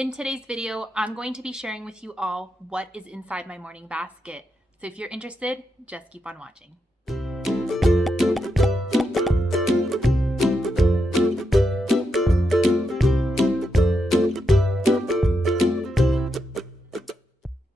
In today's video, I'm going to be sharing with you all what is inside my morning basket. So if you're interested, just keep on watching.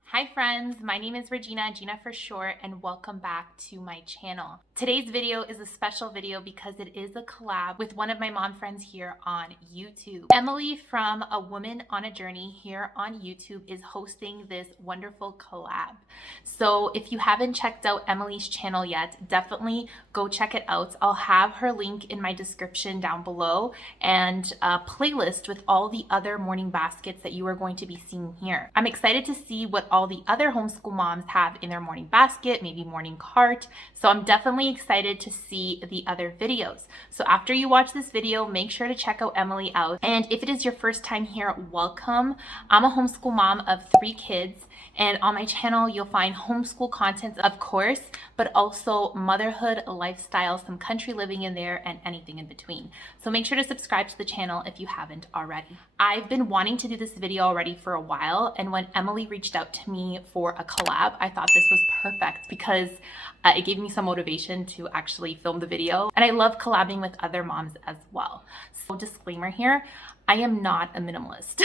Hi friends, my name is Regina, Gina for short, and welcome back to my channel. Today's video is a special video because it is a collab with one of my mom friends here on YouTube. Emily from A Woman on a Journey here on YouTube is hosting this wonderful collab. So if you haven't checked out Emily's channel yet, definitely go check it out. I'll have her link in my description down below and a playlist with all the other morning baskets that you are going to be seeing here. I'm excited to see what all the other homeschool moms have in their morning basket, maybe morning cart. So I'm definitely excited to see the other videos. So after you watch this video, make sure to check out Emily out. And if it is your first time here, welcome. I'm a homeschool mom of 3 kids. And on my channel, you'll find homeschool content, of course, but also motherhood, lifestyle, some country living in there, and anything in between. So make sure to subscribe to the channel if you haven't already. I've been wanting to do this video already for a while, and when Emily reached out to me for a collab, I thought this was perfect because it gave me some motivation to actually film the video. And I love collabing with other moms as well. So disclaimer here, I am not a minimalist.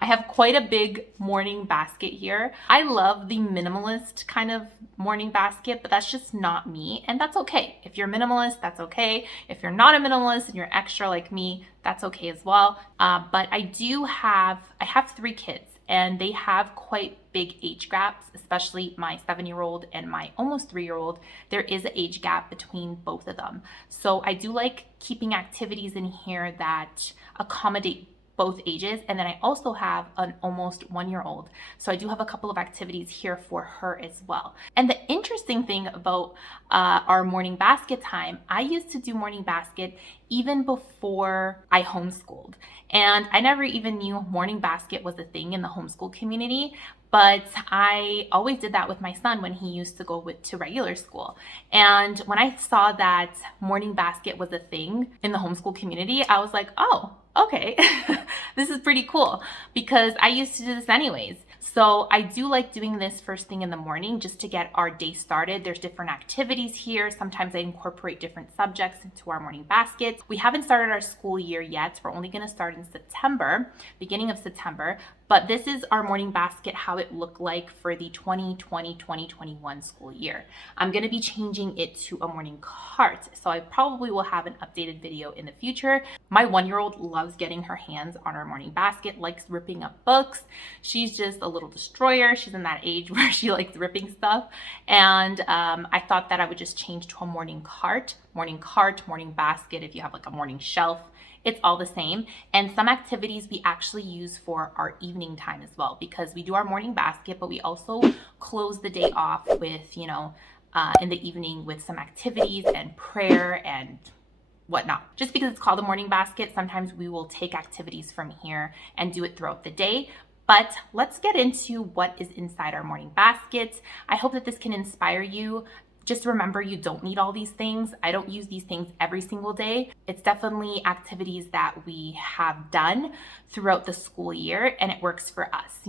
I have quite a big morning basket here. I love the minimalist kind of morning basket, but that's just not me, and that's okay. If you're a minimalist, that's okay. If you're not a minimalist and you're extra like me, that's okay as well. But I have 3 kids, and they have quite big age gaps, especially my 7-year-old and my almost 3-year-old. There is an age gap between both of them. So I do like keeping activities in here that accommodate both ages. And then I also have an almost 1-year-old. So I do have a couple of activities here for her as well. And the interesting thing about our morning basket time, I used to do morning basket even before I homeschooled. And I never even knew morning basket was a thing in the homeschool community. But I always did that with my son when he used to go to regular school. And when I saw that morning basket was a thing in the homeschool community, I was like, oh, okay, this is pretty cool because I used to do this anyways. So I do like doing this first thing in the morning just to get our day started. There's different activities here. Sometimes I incorporate different subjects into our morning baskets. We haven't started our school year yet. We're only going to start in September, beginning of September. But this is our morning basket, how it looked like for the 2020-2021 school year. I'm going to be changing it to a morning cart. So I probably will have an updated video in the future. My 1-year-old loves getting her hands on our morning basket, likes ripping up books. She's just a little destroyer. She's in that age where she likes ripping stuff. And I thought that I would just change to a morning cart, morning basket. If you have like a morning shelf, it's all the same. And some activities we actually use for our evening time as well, because we do our morning basket, but we also close the day off with, in the evening with some activities and prayer and whatnot. Just because it's called a morning basket, sometimes we will take activities from here and do it throughout the day. But let's get into what is inside our morning basket. I hope that this can inspire you. Just remember, you don't need all these things. I don't use these things every single day. It's definitely activities that we have done throughout the school year, and it works for us,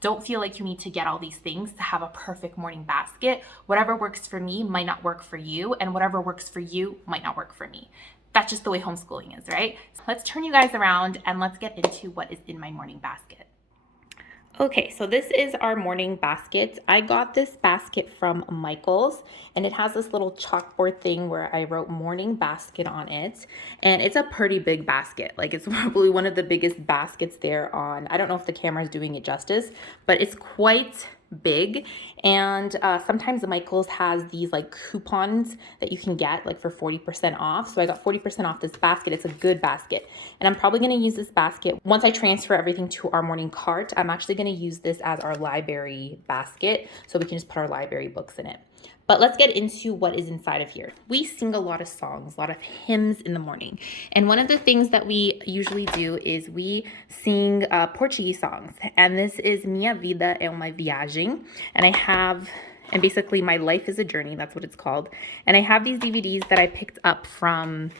Don't feel like you need to get all these things to have a perfect morning basket. Whatever works for me might not work for you, and whatever works for you might not work for me. That's just the way homeschooling is, right? So let's turn you guys around and let's get into what is in my morning basket. Okay, so this is our morning basket. I got this basket from Michael's, and it has this little chalkboard thing where I wrote morning basket on it. And it's a pretty big basket. Like, it's probably one of the biggest baskets there on, I don't know if the camera is doing it justice, but it's quite big. And sometimes Michael's has these like coupons that you can get like for 40% off. So I got 40% off this basket. It's a good basket. And I'm probably going to use this basket once I transfer everything to our morning cart. I'm actually going to use this as our library basket, so we can just put our library books in it. But let's get into what is inside of here. We sing a lot of songs, a lot of hymns in the morning. And one of the things that we usually do is we sing Portuguese songs. And this is Minha Vida é uma Viagem. And basically My Life is a Journey, that's what it's called. And I have these DVDs that I picked up from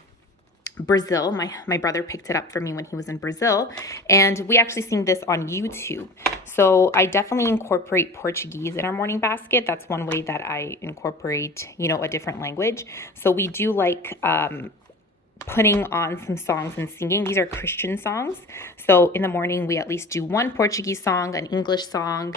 Brazil. My brother picked it up for me when he was in Brazil, and we actually sing this on YouTube. So I definitely incorporate Portuguese in our morning basket. That's one way that I incorporate, a different language. So we do like putting on some songs and singing. These are Christian songs. So in the morning, we at least do one Portuguese song, an English song.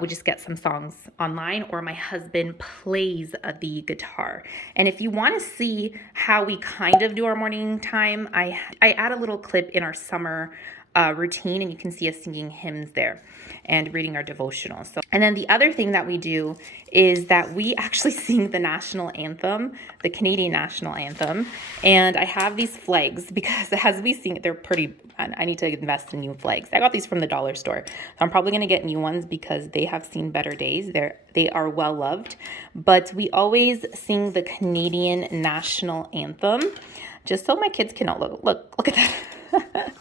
We just get some songs online, or my husband plays the guitar. And if you want to see how we kind of do our morning time, I add a little clip in our summer routine, and you can see us singing hymns there and reading our devotional. And then the other thing that we do is that we actually sing the national anthem, the Canadian national anthem. And I have these flags because as we sing it, they're pretty, I need to invest in new flags. I got these from the dollar store. So I'm probably going to get new ones because they have seen better days. They are well loved. But we always sing the Canadian national anthem just so my kids can look at that.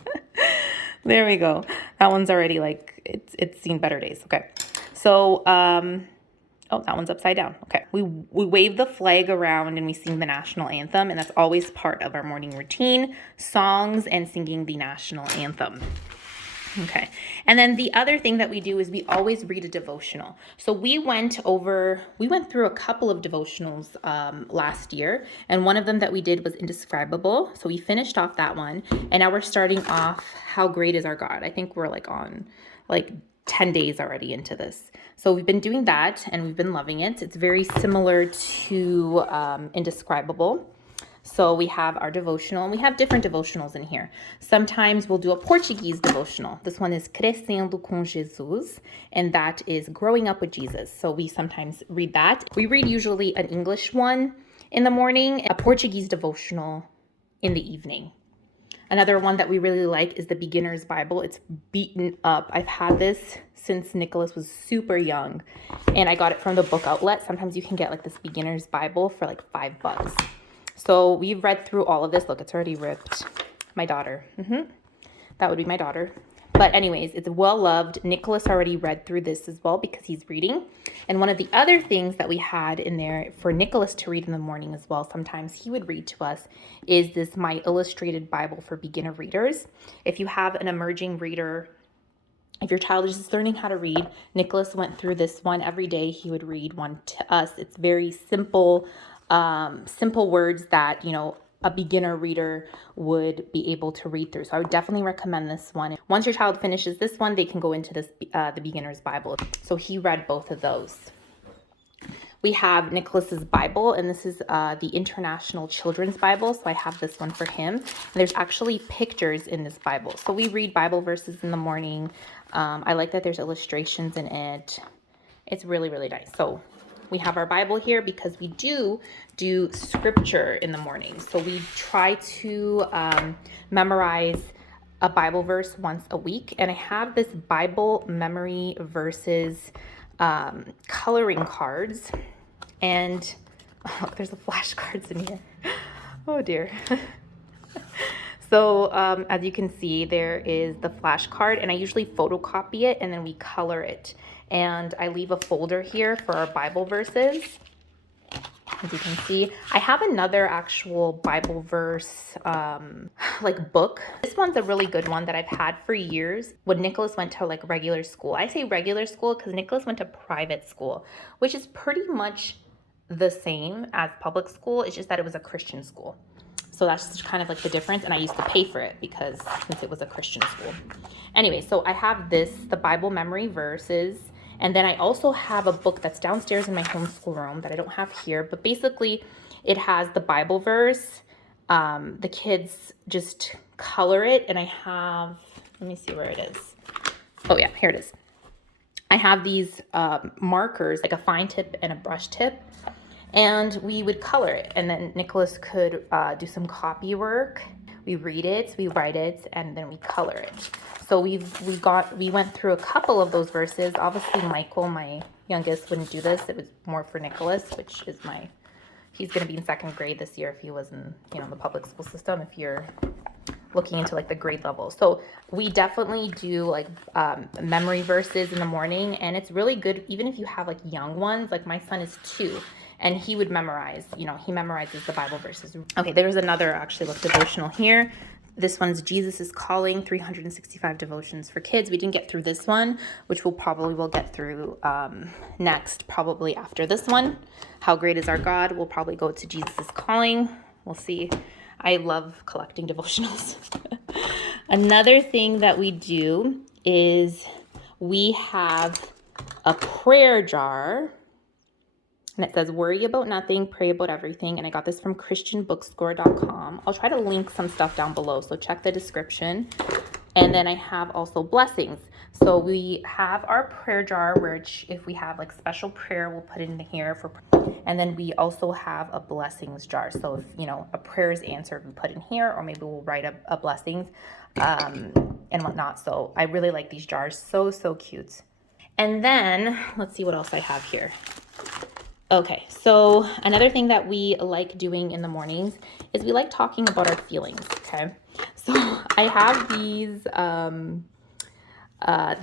There we go. That one's already it's seen better days. Okay. So, oh, that one's upside down. Okay. We wave the flag around and we sing the national anthem, and that's always part of our morning routine, songs and singing the national anthem. Okay. And then the other thing that we do is we always read a devotional. So we went through a couple of devotionals last year, and one of them that we did was Indescribable. So we finished off that one, and now we're starting off How Great Is Our God. I think we're on 10 days already into this. So we've been doing that and we've been loving it. It's very similar to Indescribable. So we have our devotional, and we have different devotionals in here. Sometimes we'll do a Portuguese devotional. This one is Crescendo com Jesus, and that is Growing Up with Jesus. So we sometimes read that. We read usually an English one in the morning, a Portuguese devotional in the evening. Another one that we really like is the Beginner's Bible. It's beaten up. I've had this since Nicholas was super young, and I got it from the book outlet. Sometimes you can get this Beginner's Bible for $5. So we've read through all of this. Look, it's already ripped. My daughter. That would be my daughter. But anyways, it's well loved. Nicholas already read through this as well because he's reading. And one of the other things that we had in there for Nicholas to read in the morning as well, sometimes he would read to us, is this My Illustrated Bible for Beginner Readers. If you have an emerging reader, if your child is just learning how to read, Nicholas went through this one every day. He would read one to us. It's very simple words that, a beginner reader would be able to read through. So I would definitely recommend this one. Once your child finishes this one, they can go into this, the Beginner's Bible. So he read both of those. We have Nicholas's Bible, and this is the International Children's Bible. So I have this one for him. And there's actually pictures in this Bible. So we read Bible verses in the morning. I like that there's illustrations in it. It's really, really nice. So we have our Bible here because we do scripture in the morning. So we try to memorize a Bible verse once a week. And I have this Bible memory verses coloring cards. And look, there's the flashcards in here. Oh dear. So as you can see, there is the flashcard, and I usually photocopy it and then we color it. And I leave a folder here for our Bible verses. As you can see, I have another actual Bible verse book. This one's a really good one that I've had for years. When Nicholas went to regular school, I say regular school because Nicholas went to private school, which is pretty much the same as public school. It's just that it was a Christian school. So that's kind of the difference. And I used to pay for it because since it was a Christian school. Anyway, so I have the Bible memory verses. And then I also have a book that's downstairs in my homeschool room that I don't have here. But basically, it has the Bible verse. The kids just color it. And I have, let me see where it is. Oh, yeah, here it is. I have these markers, a fine tip and a brush tip. And we would color it. And then Nicholas could do some copy work. We read it, we write it, and then we color it. So we went through a couple of those verses. Obviously, Michael, my youngest, wouldn't do this. It was more for Nicholas, which is he's going to be in second grade this year if he was in, the public school system, if you're looking into the grade level. So we definitely do memory verses in the morning, and it's really good even if you have young ones. My son is 2, and he would memorize, he memorizes the Bible verses. Okay, there's another actually devotional here. This one's Jesus is Calling, 365 devotions for kids. We didn't get through this one, which we'll get through next, probably after this one. How Great is Our God? We'll probably go to Jesus is Calling. We'll see. I love collecting devotionals. Another thing that we do is we have a prayer jar. And it says, worry about nothing, pray about everything. And I got this from christianbookstore.com. I'll try to link some stuff down below, so check the description. And then I have also blessings. So we have our prayer jar, which if we have like special prayer, we'll put it in here for. And then we also have a blessings jar. So if, a prayer is answered, we put in here, or maybe we'll write a blessings and whatnot. So I really like these jars. So, so cute. And then let's see what else I have here. Okay, so another thing that we like doing in the mornings is we like talking about our feelings, okay? So I have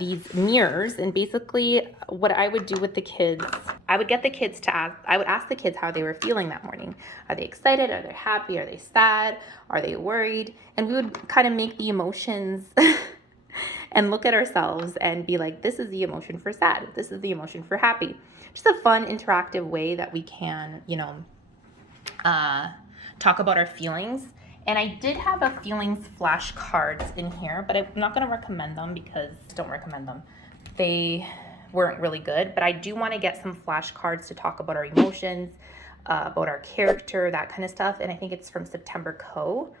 these mirrors, and basically what I would do with the kids, I would ask the kids how they were feeling that morning. Are they excited? Are they happy? Are they sad? Are they worried? And we would kind of make the emotions and look at ourselves and be like, this is the emotion for sad. This is the emotion for happy. Just a fun, interactive way that we can, talk about our feelings. And I did have a feelings flashcards in here, but I'm not going to recommend them because don't recommend them. They weren't really good, but I do want to get some flashcards to talk about our emotions, about our character, that kind of stuff. And I think it's from September Co.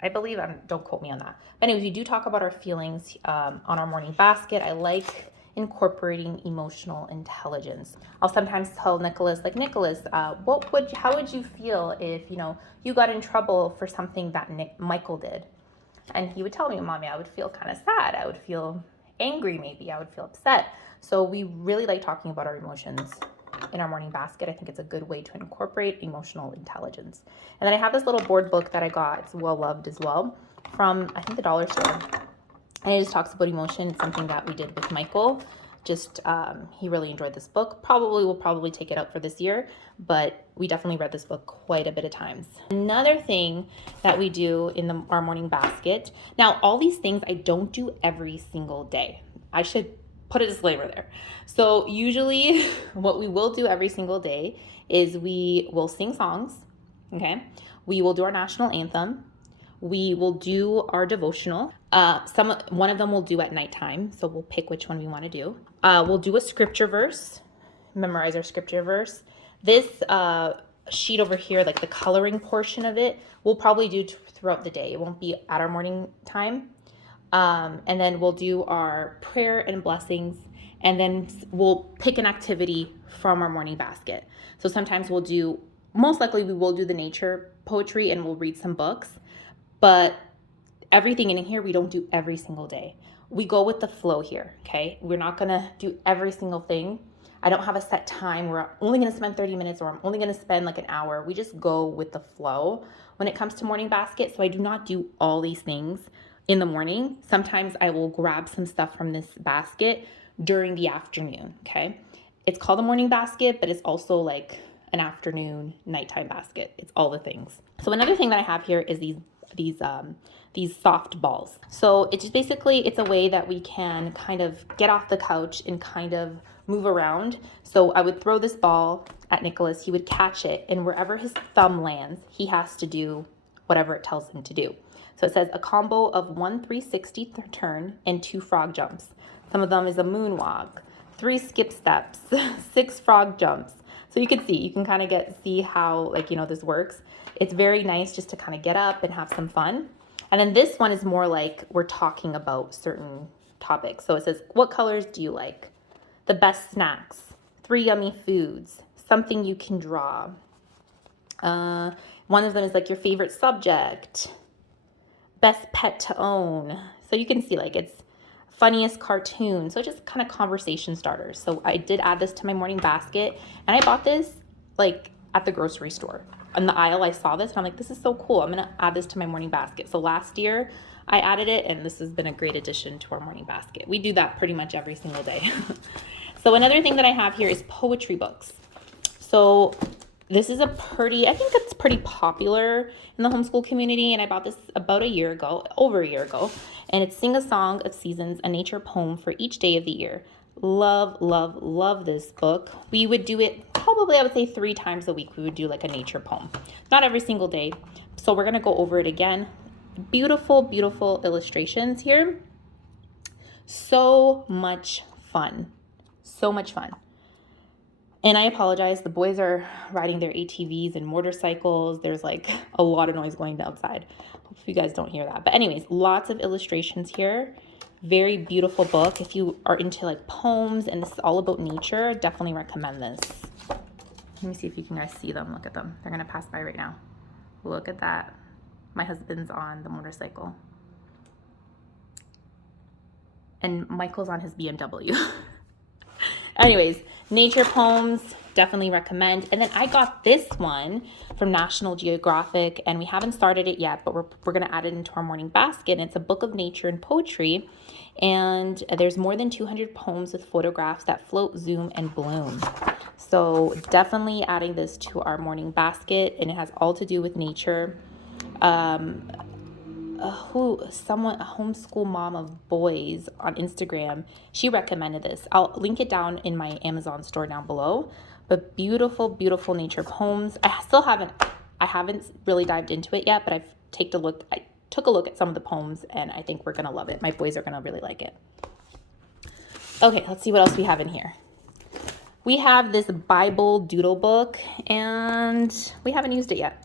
I believe, don't quote me on that. But anyways, we do talk about our feelings on our morning basket. I like incorporating emotional intelligence. I'll sometimes tell Nicholas, how would you feel if, you got in trouble for something that Michael did? And he would tell me, Mommy, I would feel kind of sad. I would feel angry, maybe. I would feel upset. So we really like talking about our emotions in our morning basket. I think it's a good way to incorporate emotional intelligence. And then I have this little board book that I got. It's well loved as well from, I think, the dollar store. And it just talks about emotion. It's something that we did with Michael. He really enjoyed this book. We'll probably take it out for this year, but we definitely read this book quite a bit of times. Another thing that we do in our morning basket. Now, all these things I don't do every single day. I should put a disclaimer there. So usually what we will do every single day is we will sing songs, okay? We will do our national anthem. We will do our devotional. One of them we'll do at nighttime, so we'll pick which one we want to do. We'll do a scripture verse, memorize our scripture verse. This sheet over here, like the coloring portion of it, we'll probably do throughout the day. It won't be at our morning time. And then we'll do our prayer and blessings, and then we'll pick an activity from our morning basket. So sometimes most likely we will do the nature poetry and we'll read some books, but everything in here we don't do every single day. We go with the flow here, okay? We're not gonna do every single thing. I don't have a set time where I'm only gonna spend 30 minutes or I'm only gonna spend like an hour. We just go with the flow when it comes to morning basket. So I do not do all these things in the morning. Sometimes I will grab some stuff from this basket during the afternoon, okay? It's called a morning basket, but it's also like an afternoon, nighttime basket. It's all the things. So another thing that I have here is these soft balls. So it's just basically, it's a way that we can kind of get off the couch and kind of move around. So I would throw this ball at Nicholas, he would catch it, and wherever his thumb lands, he has to do whatever it tells him to do. So it says a combo of 1 360 turn and 2 frog jumps. Some of them is a moonwalk, 3 skip steps, 6 frog jumps. So you can kind of see how this works. It's very nice just to kind of get up and have some fun. And then this one is more like we're talking about certain topics. So it says, what colors do you like? The best snacks, 3 yummy foods, something you can draw. One of them is like your favorite subject, best pet to own. So you can see it's funniest cartoon. So just kind of conversation starters. So I did add this to my morning basket, and I bought this at the grocery store. On the aisle, I saw this and I'm like, this is so cool. I'm gonna add this to my morning basket. So last year I added it, and this has been a great addition to our morning basket. We do that pretty much every single day. So another thing that I have here is poetry books. So This is I think it's pretty popular in the homeschool community, and I bought this about over a year ago, and it's Sing a Song of Seasons, a nature poem for each day of the year. Love, love, love this book. We would do it probably, I would say 3 times a week. We would do like a nature poem, not every single day. So we're going to go over it again. Beautiful, beautiful illustrations here. So much fun. So much fun. And I apologize, the boys are riding their ATVs and motorcycles. There's like a lot of noise going outside. Hope you guys don't hear that. But anyways, lots of illustrations here. Very beautiful book. If you are into like poems and this is all about nature, definitely recommend this. Let me see if you can guys see them. Look at them. They're gonna pass by right now. Look at that. My husband's on the motorcycle. And Michael's on his BMW. Anyways, nature poems, definitely recommend. And then I got this one from National Geographic, and we haven't started it yet, but we're going to add it into our morning basket. And it's a book of nature and poetry, and there's more than 200 poems with photographs that float, zoom, and bloom. So definitely adding this to our morning basket, and it has all to do with nature. A homeschool mom of boys on Instagram, she recommended this. I'll link it down in my Amazon store down below. But beautiful, beautiful nature poems. I haven't really dived into it yet, but I took a look at some of the poems, and I think we're gonna love it. My boys are gonna really like it. Okay, let's see what else we have in here. We have this Bible doodle book, and we haven't used it yet.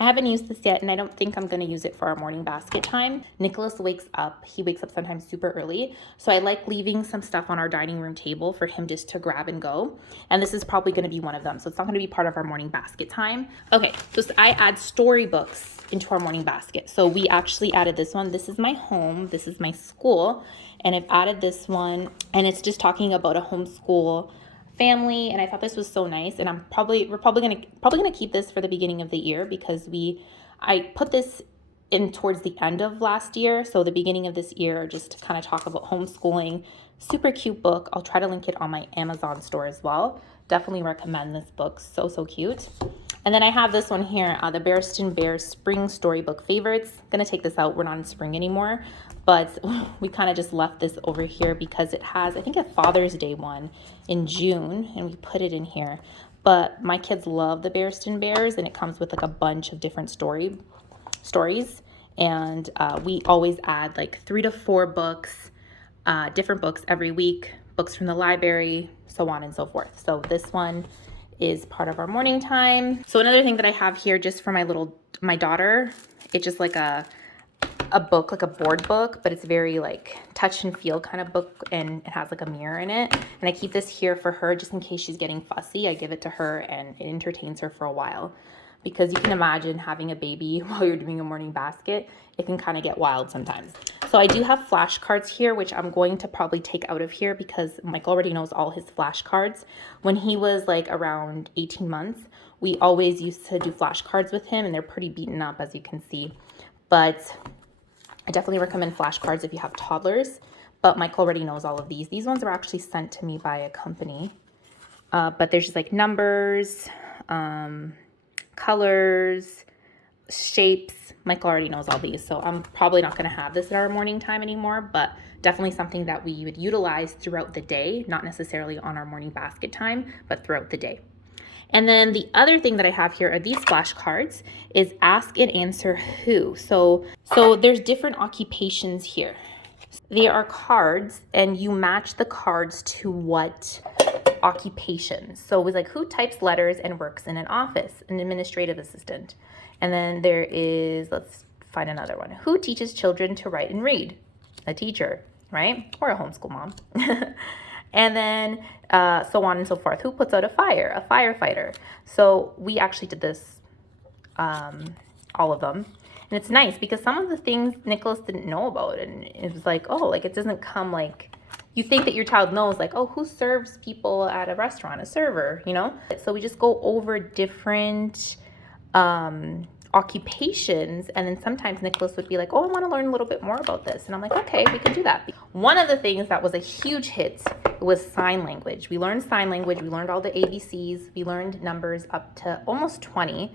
I haven't used this yet, and I don't think I'm going to use it for our morning basket time. Nicholas wakes up. He wakes up sometimes super early, so I like leaving some stuff on our dining room table for him just to grab and go, and this is probably going to be one of them, so it's not going to be part of our morning basket time. Okay, so I add storybooks into our morning basket. So we actually added this one. This is my home. This is my school, and I've added this one, and it's just talking about a homeschool family, and I thought this was so nice, and we're probably gonna keep this for the beginning of the year, because I put this in towards the end of last year, so the beginning of this year, just to kind of talk about homeschooling. Super cute book. I'll try to link it on my Amazon store as well. Definitely recommend this book. So cute. And then I have this one here, the Barriston Bears Spring Storybook Favorites. Gonna take this out. We're not in spring anymore, but we kind of just left this over here because it has, I think, a Father's Day one in June, and we put it in here. But my kids love the Barriston Bears, and it comes with like a bunch of different stories. And we always add like 3 to 4 books, different books every week, books from the library, so on and so forth. So this one is part of our morning time. So another thing that I have here just for my daughter, it's just like a book, like a board book, but it's very like touch and feel kind of book, and it has like a mirror in it. And I keep this here for her just in case she's getting fussy. I give it to her, and it entertains her for a while, because you can imagine having a baby while you're doing a morning basket. It can kind of get wild sometimes. So I do have flashcards here, which I'm going to probably take out of here because Mike already knows all his flashcards. When he was like around 18 months, we always used to do flashcards with him, and they're pretty beaten up, as you can see. But I definitely recommend flashcards if you have toddlers, but Mike already knows all of these. These ones were actually sent to me by a company, but there's just like numbers, colors, shapes. Mike already knows all these, so I'm probably not going to have this at our morning time anymore, but definitely something that we would utilize throughout the day, not necessarily on our morning basket time, but throughout the day. And then the other thing that I have here are these flashcards, is ask and answer who. So there's different occupations here. They are cards, and you match the cards to what occupation. So it was like, who types letters and works in an office? An administrative assistant. And then there is, let's find another one. Who teaches children to write and read? A teacher, right? Or a homeschool mom. And then so on and so forth. Who puts out a fire? A firefighter. So we actually did this, all of them. And it's nice because some of the things Nicholas didn't know about, and it was like, oh, like it doesn't come like, you think that your child knows, like, oh, who serves people at a restaurant? A server, you know? So we just go over different occupations, and then sometimes Nicholas would be like, oh, I want to learn a little bit more about this. And I'm like, okay, we can do that. One of the things that was a huge hit was sign language. We learned sign language. We learned all the ABCs. We learned numbers up to almost 20,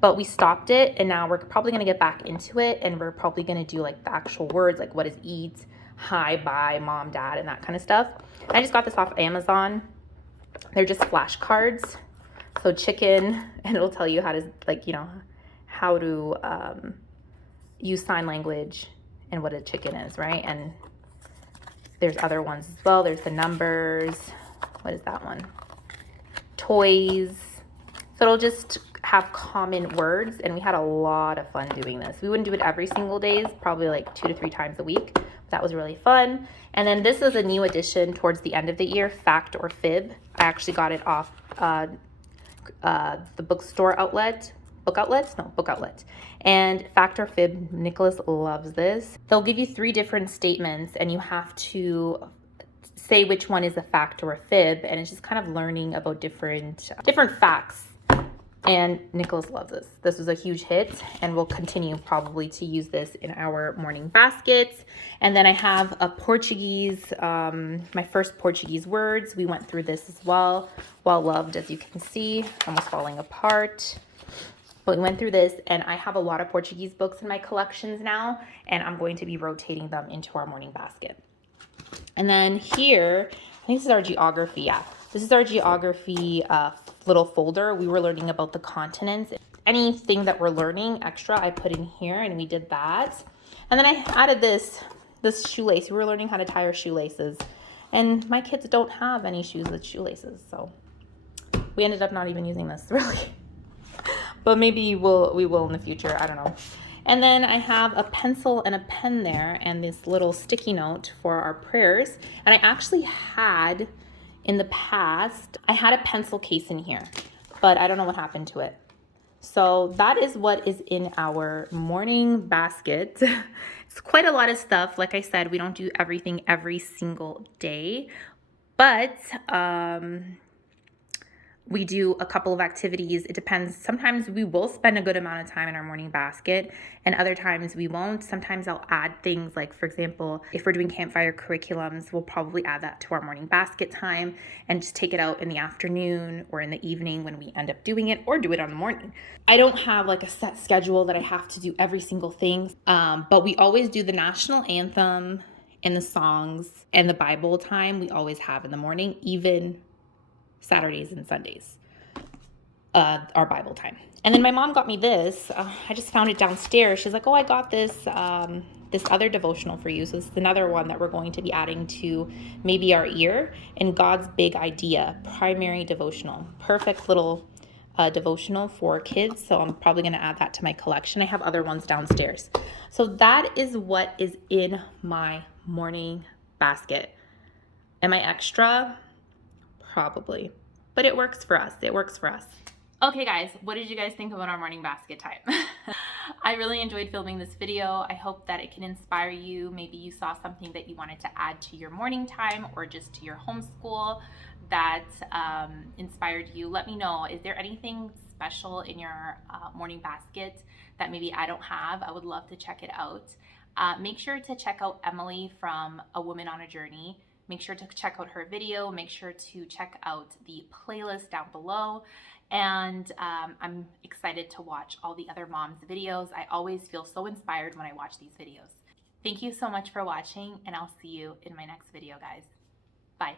but we stopped it, and now we're probably going to get back into it, and we're probably going to do like the actual words, like what is eat, hi, bye, mom, dad, and that kind of stuff. I just got this off Amazon. They're just flashcards. So chicken, and it'll tell you how to, like, you know, how to use sign language and what a chicken is, right? And there's other ones as well. There's the numbers. What is that one? Toys. So it'll just have common words, and we had a lot of fun doing this. We wouldn't do it every single day, probably like 2 to 3 times a week. But that was really fun. And then this is a new addition towards the end of the year, fact or fib. I actually got it off the bookstore outlet. Book outlet. And fact or fib, Nicholas loves this. They'll give you 3 different statements, and you have to say which one is a fact or a fib, and it's just kind of learning about different facts. And Nicholas loves this. This was a huge hit, and we'll continue probably to use this in our morning baskets. And then I have a Portuguese, my first Portuguese words. We went through this as well. Well loved, as you can see, almost falling apart. But we went through this, and I have a lot of Portuguese books in my collections now, and I'm going to be rotating them into our morning basket. And then here, I think this is our geography. Yeah, this is our geography little folder. We were learning about the continents. Anything that we're learning extra, I put in here, and we did that. And then I added this shoelace. We were learning how to tie our shoelaces, and my kids don't have any shoes with shoelaces, so we ended up not even using this, really. But maybe we will in the future. I don't know. And then I have a pencil and a pen there, and this little sticky note for our prayers. And I actually had, in the past, I had a pencil case in here, but I don't know what happened to it. So that is what is in our morning basket. It's quite a lot of stuff. Like I said, we don't do everything every single day, but we do a couple of activities. It depends. Sometimes we will spend a good amount of time in our morning basket, and other times we won't. Sometimes I'll add things like, for example, if we're doing campfire curriculums, we'll probably add that to our morning basket time and just take it out in the afternoon or in the evening when we end up doing it, or do it on the morning. I don't have like a set schedule that I have to do every single thing, but we always do the national anthem and the songs and the Bible time we always have in the morning, even Saturdays and Sundays, our Bible time. And then my mom got me this. I just found it downstairs. She's like, oh, I got this this other devotional for you. So this is another one that we're going to be adding to maybe our ear, and God's Big Idea, primary devotional. Perfect little devotional for kids. So I'm probably going to add that to my collection. I have other ones downstairs. So that is what is in my morning basket. Am I extra? Probably, but it works for us. It works for us. Okay guys, what did you guys think about our morning basket time? I really enjoyed filming this video. I hope that it can inspire you. Maybe you saw something that you wanted to add to your morning time or just to your homeschool that inspired you. Let me know. Is there anything special in your morning basket that maybe I don't have? I would love to check it out. Make sure to check out Emily from A Woman on a Journey. Make sure to check out her video. Make sure to check out the playlist down below. And I'm excited to watch all the other moms' videos. I always feel so inspired when I watch these videos. Thank you so much for watching, and I'll see you in my next video, guys. Bye.